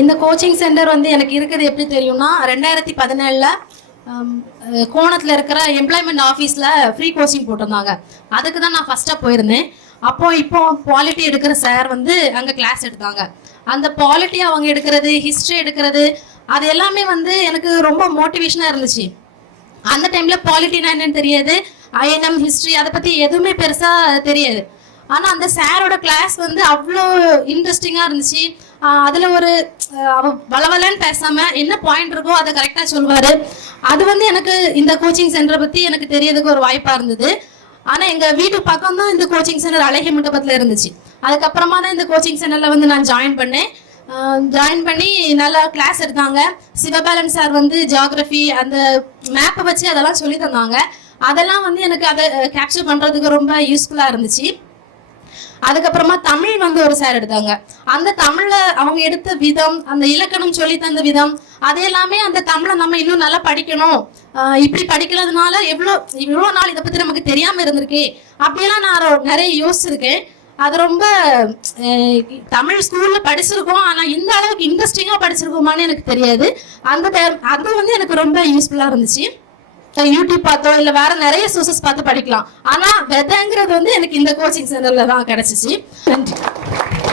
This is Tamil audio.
இந்த கோச்சிங் சென்டர் வந்து எனக்கு இருக்குது எப்படி தெரியும்னா 2017 கோணத்தில் இருக்கிற எம்ப்ளாய்மெண்ட் ஆஃபீஸில் ஃப்ரீ கோச்சிங் போட்டிருந்தாங்க. அதுக்கு தான் நான் ஃபஸ்ட்டாக போயிருந்தேன். இப்போ பாலிட்டி எடுக்கிற சார் வந்து அங்கே கிளாஸ் எடுத்தாங்க. அந்த பாலிட்டி அவங்க எடுக்கிறது, ஹிஸ்ட்ரி எடுக்கிறது, அது எல்லாமே வந்து எனக்கு ரொம்ப மோட்டிவேஷனாக இருந்துச்சு. அந்த டைமில் பாலிட்டினா என்னன்னு தெரியாது, ஐஎன்எம் ஹிஸ்ட்ரி அதை பற்றி எதுவுமே பெருசாக தெரியாது. ஆனால் அந்த சாரோட கிளாஸ் வந்து அவ்வளோ இன்ட்ரெஸ்டிங்காக இருந்துச்சு. அதில் ஒரு வளவலன்னு பேசாமல் என்ன பாயிண்ட் இருக்கோ அதை கரெக்டாக சொல்லுவார். அது வந்து எனக்கு இந்த கோச்சிங் சென்டரை பற்றி எனக்கு தெரியறதுக்கு ஒரு வாய்ப்பாக இருந்தது. ஆனால் எங்கள் வீட்டு பக்கம் தான் இந்த கோச்சிங் சென்டர் அழகிய மண்டபத்தில் இருந்துச்சு. அதுக்கப்புறமா தான் இந்த கோச்சிங் சென்டரில் வந்து நான் ஜாயின் பண்ணேன். ஜாயின் பண்ணி நல்லா கிளாஸ் எடுத்தாங்க. சிவபாலன் சார் வந்து ஜியாகிரஃபி அந்த மேப்பை வச்சு அதெல்லாம் சொல்லி தந்தாங்க. அதெல்லாம் வந்து எனக்கு அதை கேப்சர் பண்ணுறதுக்கு ரொம்ப யூஸ்ஃபுல்லாக இருந்துச்சு. அதுக்கப்புறமா தமிழ் வந்து ஒரு சார் எடுத்தாங்க. அந்த தமிழை அவங்க எடுத்த விதம், அந்த இலக்கணம் சொல்லி தந்த விதம், அது எல்லாமே அந்த தமிழை நம்ம இன்னும் நல்லா படிக்கணும், இப்படி படிக்கிறதுனால எவ்வளோ நாள் இதை பற்றி நமக்கு தெரியாமல் இருந்திருக்கே அப்படியெல்லாம் நான் நிறைய யோசிச்சிருக்கேன். அது ரொம்ப தமிழ் ஸ்கூலில் படிச்சிருக்கோம், ஆனால் இந்த அளவுக்கு இன்ட்ரெஸ்டிங்காக படிச்சிருக்கோமான்னு எனக்கு தெரியாது. அது வந்து எனக்கு ரொம்ப யூஸ்ஃபுல்லாக இருந்துச்சு. யூடியூப் பார்த்தோ இல்லை வேற நிறைய சோர்சஸ் பார்த்து படிக்கலாம். ஆனால் வெதங்கிறது வந்து எனக்கு இந்த கோச்சிங் சென்டர்ல தான் கிடைச்சிச்சு. நன்றி.